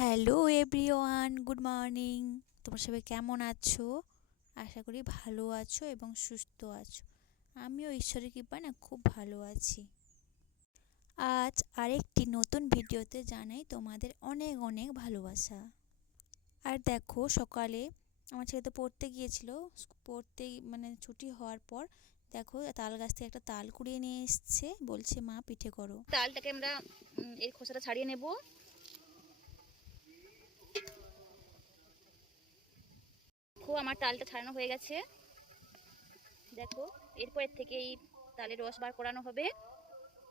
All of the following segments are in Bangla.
Hello everyone, good morning. তোমরা সবাই কেমন আছো? আশা করি ভালো আছো এবং সুস্থ আছো। আমিও ঈশ্বরের কৃপায় খুব ভালো আছি। আজ আরেকটি নতুন ভিডিওতে জানাই তোমাদের অনেক অনেক ভালোবাসা। আর দেখো, সকালে আমার ছেলে তো পড়তে গিয়েছিল। পড়তে ছুটি হওয়ার পর দেখো তাল গাছ থেকে একটা তাল কুড়িয়ে নিয়ে এসছে, বলছে মা পিঠে করো। তালটাকে আমরা এর খোসাটা ছাড়িয়ে নেব। দেখো আমার তালটা ছাড়ানো হয়ে গেছে। দেখো এরপর এর থেকে এই তালের রস বার করানো হবে,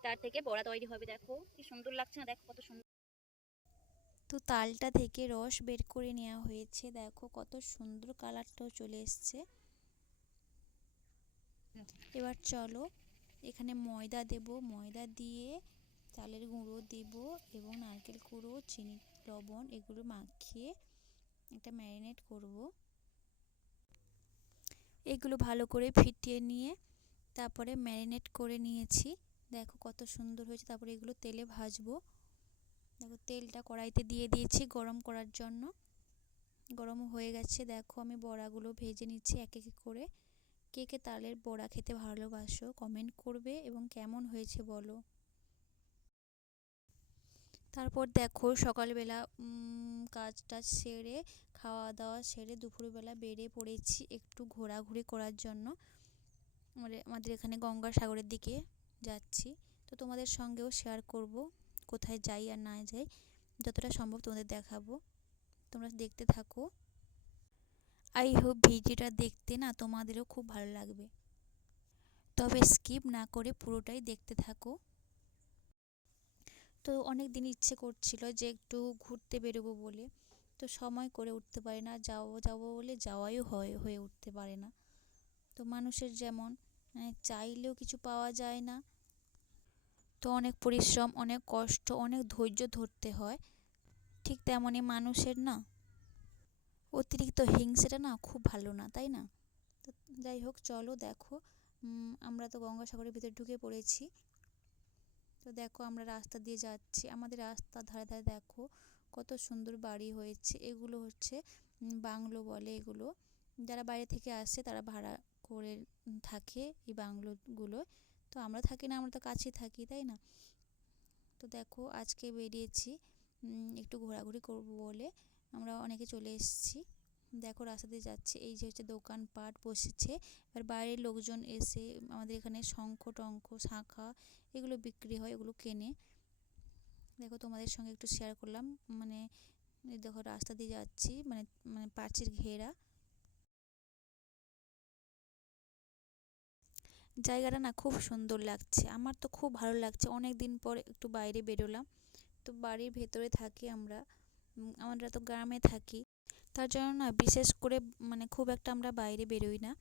তার থেকে বড়া তৈরি হবে। দেখো কি সুন্দর লাগছে না? দেখো কত সুন্দর। তো তালটা থেকে রস বের করে নেওয়া হয়েছে, দেখো কত সুন্দর কালারটাও চলে এসছে। এবার চলো এখানে ময়দা দেব, ময়দা দিয়ে চালের গুঁড়ো দেব এবং নারকেল কুড়ো, চিনি, লবণ এগুলো মাখিয়ে একটা ম্যারিনেট করব। এগুলো ভালো করে ফিটিয়ে নিয়ে তারপরে ম্যারিনেট করে নিয়েছি। দেখো কত সুন্দর হয়েছে। তারপরে এগুলো তেলে ভাজবো। দেখো তেলটা কড়াইতে দিয়ে দিয়েছি গরম করার জন্য। গরম হয়ে গেছে। দেখো আমি বড়াগুলো ভেজে নিচ্ছি এক এক করে। কে কে তালের বড়া খেতে ভালোবাসো কমেন্ট করবে এবং কেমন হয়েছে বলো। তারপর দেখো সকালবেলা কাজ টাজ সেরে খাওয়া দাওয়া সেরে দুপুরবেলা বেরিয়ে পড়েছি একটু ঘোরাঘুরি করার জন্য। আমাদের এখানে গঙ্গাসাগরের দিকে যাচ্ছি। তো তোমাদের সঙ্গেও শেয়ার করব কোথায় যাই আর না যাই, যতটা সম্ভব তোমাদের দেখাবো। তোমরা দেখতে থাকো। আই হোপ ভিডিওটা দেখতে তোমাদেরও খুব ভালো লাগবে। তবে স্কিপ না করে পুরোটাই দেখতে থাকো। তো অনেক দিন ইচ্ছে করছিল যে একটু ঘুরতে বেরোবো বলে, তো সময় করে উঠতে পারি না। যাবো বলে যাওয়াই হয়ে উঠতে পারে না। তো মানুষের যেমন চাইলেও কিছু পাওয়া যায় না, তো অনেক পরিশ্রম, অনেক কষ্ট, অনেক ধৈর্য ধরতে হয়। ঠিক তেমনই মানুষের অতিরিক্ত হিংসেটা খুব ভালো না, তাই না? তো যাই হোক, চলো দেখো আমরা তো গঙ্গাসাগরের ভিতরে ঢুকে পড়েছি। তো দেখো আমরা রাস্তা দিয়ে যাচ্ছি। আমাদের রাস্তার ধারে ধারে দেখো কত সুন্দর বাড়ি হয়েছে। এগুলো হচ্ছে বাংলো বলে এগুলো। যারা বাইরে থেকে আসে তারা ভাড়া করে থাকে এই বাংলোগুলো। তো আমরা থাকি না, আমরা তো কাছে থাকি, তাই না? তো দেখো আজকে বেরিয়েছি একটু ঘোরাঘুরি করব বলে। আমরা অনেকে চলে এসেছি। দেখো রাস্তা দিয়ে যাচ্ছে, এই যে হচ্ছে দোকানপাট বসেছে। এবার বাইরের লোকজন এসে আমাদের এখানে শঙ্খ টঙ্খ শাঁখা এগুলো বিক্রি হয়, এগুলো কেনে। দেখো তোমাদের সঙ্গে একটু শেয়ার করলাম। দেখো রাস্তা দিয়ে যাচ্ছি, পাঁচিল ঘেরা জায়গাটা খুব সুন্দর লাগছে। আমার তো খুব ভালো লাগছে। অনেক দিন পর একটু বাইরে বেরোলাম। তো বাড়ির ভেতরে থাকি আমরা তো গ্রামে থাকি। তার জন্য বিশেষ করে খুব একটা আমরা বাইরে বেরোই না।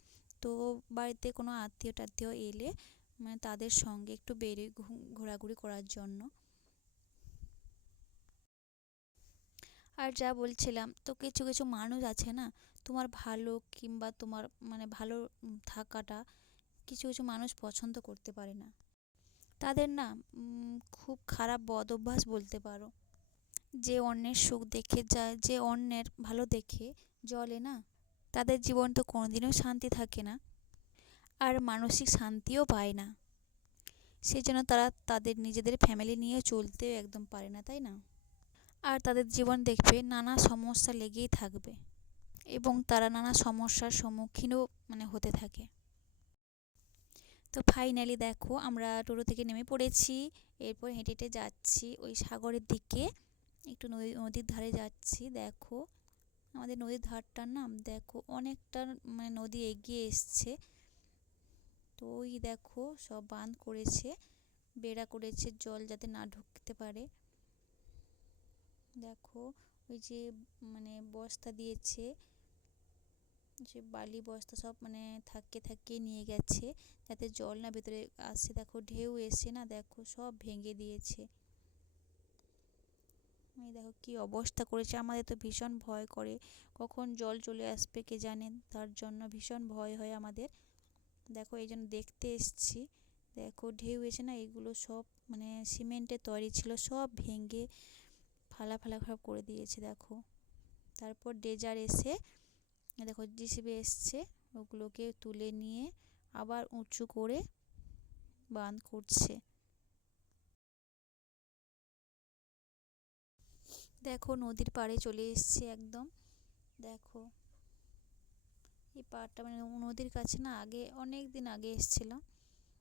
তো বাড়িতে কোনো আত্মীয় টাত্মীয় এলে তাদের সঙ্গে একটু বেরোই ঘোরাঘুরি করার জন্য। আর যা বলছিলাম, তো কিছু কিছু মানুষ আছে না, তোমার ভালো কিংবা তোমার ভালো থাকাটা কিছু কিছু মানুষ পছন্দ করতে পারে না। তাদের খুব খারাপ বদ অভ্যাস বলতে পারো। যে অন্যের সুখ দেখে যায়, যে অন্যের ভালো দেখে জ্বলে তাদের জীবন তো কোনোদিনও শান্তি থাকে না, আর মানসিক শান্তিও পায় না। সেই জন্য তারা তাদের নিজেদের ফ্যামিলি নিয়ে চলতেও একদম পারে না, তাই না? আর তাদের জীবন দেখবে নানা সমস্যা লেগেই থাকবে এবং তারা নানা সমস্যার সম্মুখীনও হতে থাকে। তো ফাইনালি দেখো আমরা টোটো থেকে নেমে পড়েছি। এরপর হেঁটে হেঁটে যাচ্ছি ওই সাগরের দিকে, একটু নদীর ধারে যাচ্ছি। দেখো আমাদের নদীর ধারটার দেখো অনেকটা নদী এগিয়ে এসছে। তো ওই দেখো সব বাঁধ করেছে, বেড়া করেছে জল যাতে না ঢুকতে পারে। দেখো ওই যে বস্তা দিয়েছে, যে বালি বস্তা সব থাকিয়ে নিয়ে গেছে যাতে জল না ভেতরে আসে। দেখো ঢেউ এসে দেখো সব ভেঙে দিয়েছে। এই দেখো কি অবস্থা করেছে। আমাদের তো ভীষণ ভয় করে, কখন জল চলে আসবে কে জানে, তার জন্য ভীষণ ভয় হয় আমাদের। দেখো এই জন্য দেখতে এসছি। দেখো ঢেউ এসে এগুলো সব সিমেন্টের তৈরি ছিল, সব ভেঙে ফালা ফালা সব করে দিয়েছে দেখো। তারপর ড্রেজার এসে দেখো জিসিবি এসছে, ওগুলোকে তুলে নিয়ে আবার উঁচু করে বাঁধ করছে। দেখো নদীর পাড়ে চলে এসছে একদম। দেখো এই পাড়টা মানে নদীর কাছে না, আগে অনেক দিন আগে এসেছিলাম,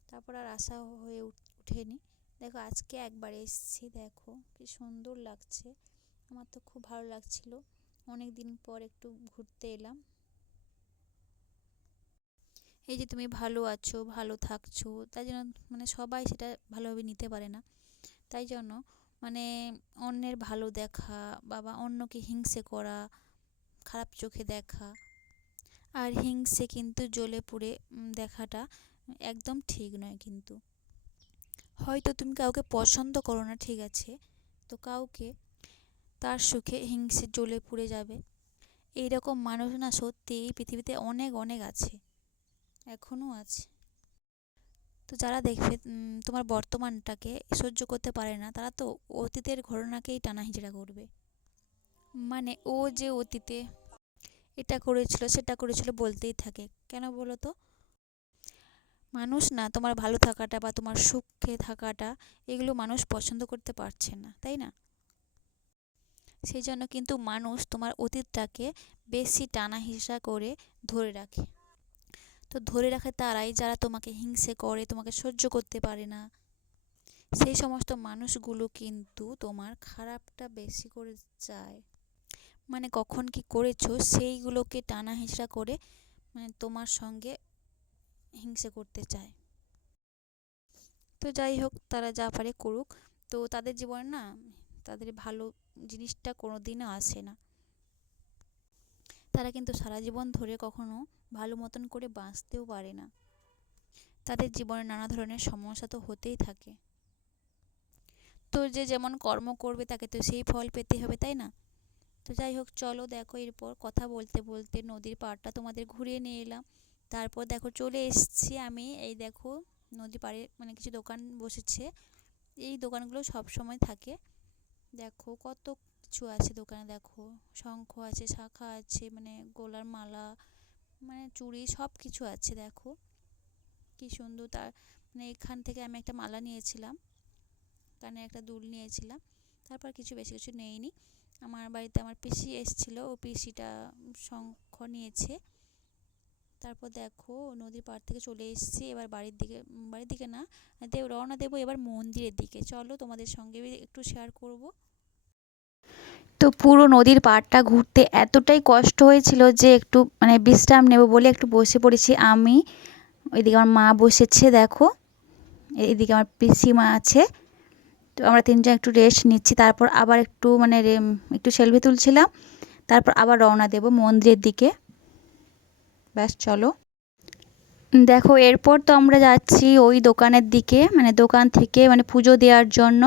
তারপর আর আসা হয়ে ওঠেনি। দেখো আজকে একবার এসেছি, দেখো কি সুন্দর লাগছে, আমার তো খুব ভালো লাগছিল, অনেক দিন পর একটু ঘুরতে এলাম। এই যে তুমি ভালো আছো, ভালো থাকছো, তাই জন্য মানে সবাই সেটা ভালোভাবে নিতে পারে না, তাই জন্য মানে অন্যের ভালো দেখা বা অন্যকে হিংসে করা, খারাপ চোখে দেখা আর হিংসে কিন্তু জ্বলে পুড়ে দেখাটা একদম ঠিক নয়। কিন্তু হয়তো তুমি কাউকে পছন্দ করো না, ঠিক আছে, তো কাউকে তার সুখে হিংসে জ্বলে পুড়ে যাবে, এইরকম মানুষ না সত্যি এই পৃথিবীতে অনেক অনেক আছে, এখনও আছে। তো যারা দেখবে তোমার বর্তমানটাকে সহ্য করতে পারে না, তারা তো অতীতের ঘটনাকেই টানা হিজড়া করবে। মানে ও যে অতীতে এটা করেছিল সেটা করেছিল বলতেই থাকে, কেন বলো তো? মানুষ না তোমার ভালো থাকাটা বা তোমার সুখে থাকাটা এগুলো মানুষ পছন্দ করতে পারছে না, তাই না? সেই জন্য কিন্তু মানুষ তোমার অতীতটাকে বেশি টানা হিসা করে ধরে রাখে। তো ধরে রাখে তারাই যারা তোমাকে হিংসে করে, তোমাকে সহ্য করতে পারে না, সেই সমস্ত মানুষগুলো কিন্তু তোমার খারাপটা বেশি করে চায়। মানে কখন কি করেছো সেইগুলোকে টানা হিচড়া করে মানে তোমার সঙ্গে হিংসে করতে চায়। তো যাই হোক, তারা যা পারে করুক, তো তাদের জীবনে না তাদের ভালো জিনিসটা কোনো দিনও আসে না, তারা কিন্তু সারা জীবন ধরে কখনো ভালো মতন করে বাঁচতেও পারে না, তাদের জীবনে নানা ধরনের সমস্যা তো হতেই থাকে। তো যে যেমন কর্ম করবে তাকে তো সেই ফল পেতে হবে, তাই না? তো যাই হোক, চলো দেখো এরপর কথা বলতে বলতে নদীর পাড়টা তোমাদের ঘুরিয়ে নিয়ে এলাম। তারপর দেখো চলে এসেছি আমি, এই দেখো নদী পাড়ে মানে কিছু দোকান বসেছে, এই দোকানগুলো সব সময় থাকে। দেখো কত কিছু আছে দোকানে, দেখো শঙ্খ আছে, শাঁখা আছে, মানে গলার মালা, মানে চুড়ি, সব কিছু আছে। দেখো কি সুন্দর, তার মানে এখান থেকে আমি একটা মালা নিয়েছিলাম, কানে একটা দুল নিয়েছিলাম, তারপর কিছু বেশি কিছু নেইনি। আমার বাড়িতে আমার পিসি এসেছিলো, ও পিসিটা শঙ্খ নিয়েছে। তারপর দেখো নদীর পাড় থেকে চলে এসেছি এবার বাড়ির দিকে না, রওনা দেবো এবার মন্দিরের দিকে। চলো তোমাদের সঙ্গে একটু শেয়ার করব। তো পুরো নদীর পাড়টা ঘুরতে এতটাই কষ্ট হয়েছিল যে একটু মানে বিশ্রাম নেব বলে একটু বসে পড়েছি আমি। ওইদিকে আমার মা বসেছে দেখো, এইদিকে আমার পিসিমা আছে। তো আমরা তিনজন একটু রেস্ট নিচ্ছি, তারপর আবার একটু মানে একটু সেলফি তুলছিলাম, তারপর আবার রওনা দেব মন্দিরের দিকে। ব্যাস চলো। দেখো এরপর তো আমরা যাচ্ছি ওই দোকানের দিকে, মানে দোকান থেকে মানে পুজো দেওয়ার জন্য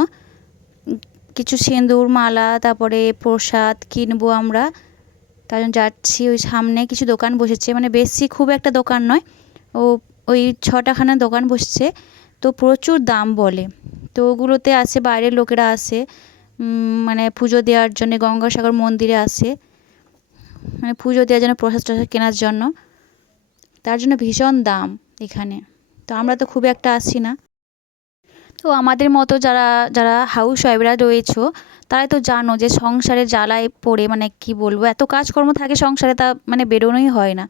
কিছু সিঁদুর মালা তারপরে প্রসাদ কিনবো আমরা, তার জন্য যাচ্ছি। ওই সামনে কিছু দোকান বসেছে, মানে বেশি খুব একটা দোকান নয়, ও ওই 6টাখানা দোকান বসছে, তো প্রচুর দাম বলে। তো ওগুলোতে আসে বাইরের লোকেরা আসে, মানে পুজো দেওয়ার জন্য, গঙ্গাসাগর মন্দিরে আসে মানে পুজো দেওয়ার জন্য, প্রসাদ টসাদ কেনার জন্য, তার জন্য ভীষণ দাম এখানে। তো আমরা তো খুব একটা আসছি না। তো আমাদের মতো যারা যারা হাউস ওয়াইফরা রয়েছো তারাই তো জানো যে সংসারের জ্বালায় পড়ে মানে কি বলবো, এত কাজকর্ম থাকে সংসারে, তা মানে বেরোনোই হয় না।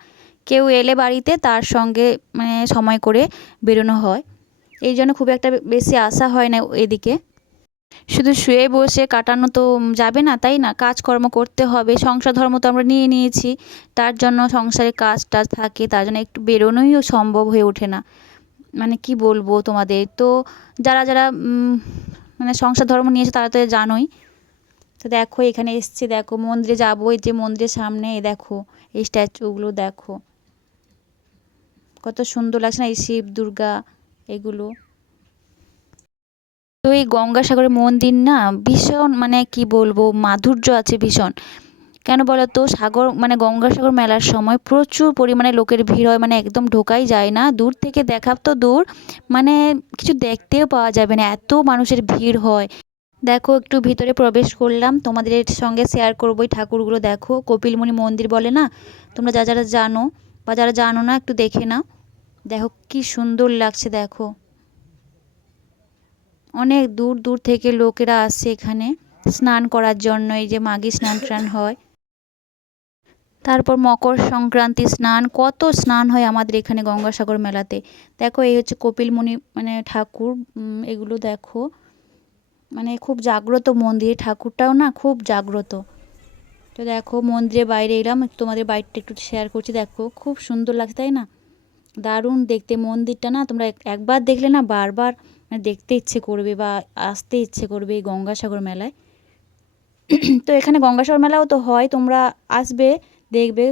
কেউ এলে বাড়িতে তার সঙ্গে মানে সময় করে বেরোনো হয়, এই জন্য খুব একটা বেশি আসা হয় না এদিকে। শুধু শুয়ে বসে কাটানো তো যাবে না, তাই না? কাজকর্ম করতে হবে, সংসার ধর্ম তো আমরা নিয়ে নিয়েছি, তার জন্য সংসারে কাজ টাজ থাকে, তার জন্য একটু বেরোনোইও সম্ভব হয়ে ওঠে না। মানে কি বলবো তোমাদের, তো যারা যারা মানে সংসার ধর্ম নিয়েছে তারা তো জানোই। তো দেখো এখানে এসছি, দেখো মন্দিরে যাবো, এই যে মন্দিরের সামনে দেখো এই স্ট্যাচুগুলো, দেখো কত সুন্দর লাগছে না, এই শিব দুর্গা এগুলো। তো এই গঙ্গাসাগরের মন্দির না ভীষণ মানে কি বলবো মাধুর্য আছে ভীষণ। কেন বলো তো, সাগর মানে গঙ্গাসাগর মেলার সময় প্রচুর পরিমাণে লোকের ভিড় হয়, মানে একদম ঢোকাই যায় না, দূর থেকে দেখা তো দূর, মানে কিছু দেখতেও পাওয়া যাবে না, এত মানুষের ভিড় হয়। দেখো একটু ভিতরে প্রবেশ করলাম, তোমাদের সঙ্গে শেয়ার করবো এই ঠাকুরগুলো। দেখো কপিলমুনি মন্দির বলে না, তোমরা যারা জানো বা যারা জানো না একটু দেখে নাও। দেখো কি সুন্দর লাগছে। দেখো অনেক দূর দূর থেকে লোকেরা আসে এখানে স্নান করার জন্য। এই যে মাঘী স্নান টান হয়, তারপর মকর সংক্রান্তি স্নান, কত স্নান হয় আমাদের এখানে গঙ্গাসাগর মেলাতে। দেখো এই হচ্ছে কপিলমুনি মানে ঠাকুর, এগুলো দেখো মানে খুব জাগ্রত মন্দির, ঠাকুরটাও না খুব জাগ্রত। তো দেখো মন্দিরের বাইরে এলাম, তোমাদের বাইরটা একটু শেয়ার করছি। দেখো খুব সুন্দর লাগছে তাই না, দারুণ দেখতে মন্দিরটা না। তোমরা একবার দেখলে না বারবার মানে দেখতে ইচ্ছে করবে বা আসতে ইচ্ছে করবে এই গঙ্গাসাগর মেলায়। তো এখানে গঙ্গাসাগর মেলাও তো হয়, তোমরা আসবে দেখবে।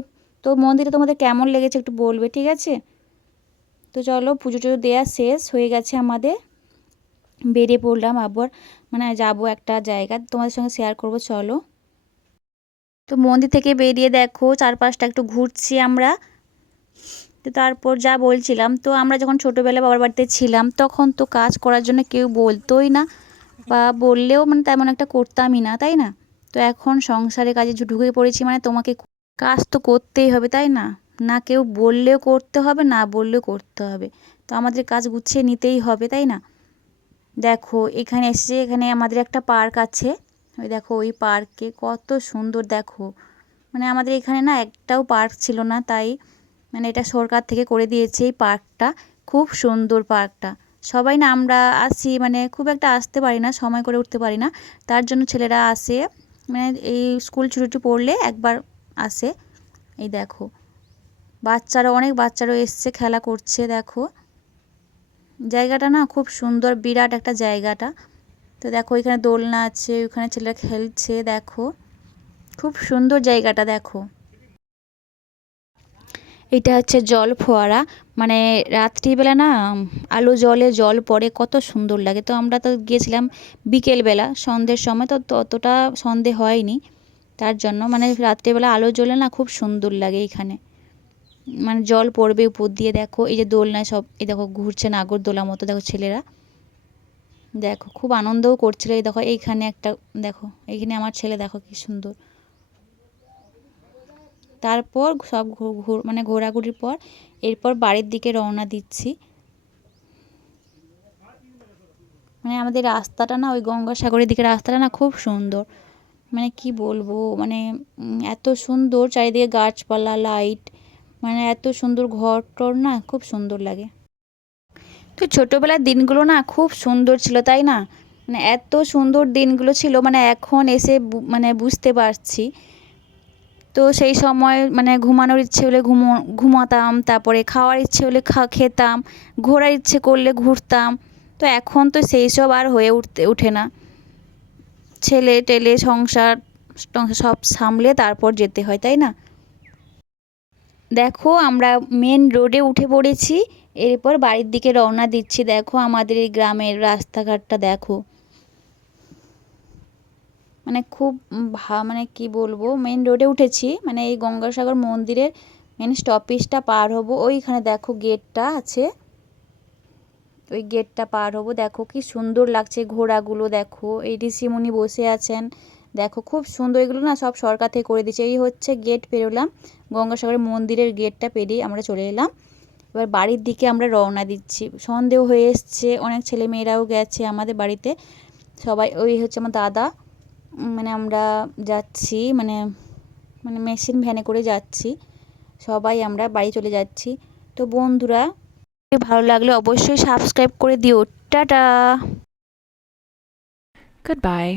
তো মন্দিরে তোমাদের কেমন লেগেছে একটু বলবে, ঠিক আছে? তো চলো পুজো টুজো দেওয়া শেষ হয়ে গেছে আমাদের, বেরিয়ে পড়লাম আবার মানে যাব একটা জায়গা, তোমাদের সঙ্গে শেয়ার করব চলো। তো মন্দির থেকে বেরিয়ে দেখো চারপাশটা একটু ঘুরছি আমরা। তো তারপর যা বলছিলাম, তো আমরা যখন ছোটোবেলায় বাবার বাড়িতে ছিলাম তখন তো কাজ করার জন্য কেউ বলতোই না, বা বললেও মানে তেমন একটা করতামই না, তাই না? তো এখন সংসারে কাজে ঢুকে পড়েছি মানে তোমাকে কাজ তো করতেই হবে, তাই না? না কেউ বললেও করতে হবে, না বললেও করতে হবে। তো আমাদের কাজ গুছিয়ে নিতেই হবে, তাই না? দেখো এখানে এসেছে, এখানে আমাদের একটা পার্ক আছে। ওই দেখো ওই পার্কে কত সুন্দর। দেখো মানে আমাদের এখানে না একটাও পার্ক ছিল না, তাই মানে এটা সরকার থেকে করে দিয়েছে এই পার্কটা। খুব সুন্দর পার্কটা। সবাই না আমরা আসি মানে খুব একটা আসতে পারি না, সময় করে উঠতে পারি না, তার জন্য ছেলেরা আসে মানে এই স্কুল ছুটি পড়লে একবার আসে। এই দেখো বাচ্চারা, অনেক বাচ্চারাও এসছে খেলা করছে। দেখো জায়গাটা না খুব সুন্দর, বিরাট একটা জায়গাটা। তো দেখো এখানে দোলনা আছে, ওখানে ছেলেরা খেলছে। দেখো খুব সুন্দর জায়গাটা। দেখো এটা হচ্ছে জল ফোয়ারা, মানে রাত্রিবেলা না আলো জলে জল পড়ে কত সুন্দর লাগে। তো আমরা তো গিয়েছিলাম বিকেলবেলা সন্ধ্যের সময়, তো ততটা সন্ধে হয়নি, তার জন্য মানে রাত্রিবেলা আলো জ্বলে না খুব সুন্দর লাগে এইখানে, মানে জল পড়বে উপর দিয়ে। দেখো এই যে দোলনায় সব এই দেখো ঘুরছে নাগরদোলা মতো। দেখো ছেলেরা দেখো খুব আনন্দও করছিল। এই দেখো এইখানে একটা, দেখো এইখানে আমার ছেলে দেখো কি সুন্দর। তারপর সব মানে ঘোরাঘুরির পর এরপর বাড়ির দিকে রওনা দিচ্ছি। মানে আমাদের রাস্তাটা না ওই গঙ্গাসাগরের দিকে রাস্তাটা না খুব সুন্দর, মানে কি বলবো মানে এত সুন্দর চারিদিকে গাছপালা লাইট, মানে এত সুন্দর ঘর টর না খুব সুন্দর লাগে। তো ছোটোবেলার দিনগুলো না খুব সুন্দর ছিল, তাই না? মানে এত সুন্দর দিনগুলো ছিল, মানে এখন এসে মানে বুঝতে পারছি। তো সেই সময় মানে ঘুমানোর ইচ্ছে হলে ঘুমাতাম, তারপরে খাওয়ার ইচ্ছে হলে খেতাম, ঘোরার ইচ্ছে করলে ঘুরতাম। তো এখন তো সেই সব আর হয়ে ওঠে না, ছেলে টেলে সংসার সব সামলে তারপর যেতে হয়, তাই না? দেখো আমরা মেন রোডে উঠে পড়েছি, এরপর বাড়ির দিকে রওনা দিচ্ছি। দেখো আমাদের এই গ্রামের রাস্তাঘাটটা দেখো, মানে খুব মানে কি বলবো, মেন রোডে উঠেছি মানে এই গঙ্গাসাগর মন্দিরের মেন স্টপেজটা পার হব। ওইখানে দেখো গেটটা আছে, ওই গেটটা পার হব। দেখো কি সুন্দর লাগছে ঘোড়াগুলো। দেখো এই ঋষিমুনি বসে আছেন, দেখো খুব সুন্দর। এগুলো না সব সরকার থেকে করে দিয়েছে। এই হচ্ছে গেট পেরোলাম, গঙ্গাসাগরের মন্দিরের গেটটা পেরিয়ে আমরা চলে এলাম। এবার বাড়ির দিকে আমরা রওনা দিচ্ছি, সন্দেহ হয়ে এসছে, অনেক ছেলে মেয়েরাও গেছে আমাদের বাড়িতে সবাই। ওই হচ্ছে আমার দাদা, মানে আমরা যাচ্ছি মানে মানে মেশিন ভ্যানে করে যাচ্ছি, সবাই আমরা বাড়ি চলে যাচ্ছি। তো বন্ধুরা ভালো লাগলে অবশ্যই সাবস্ক্রাইব করে দিও। টাটা। Goodbye.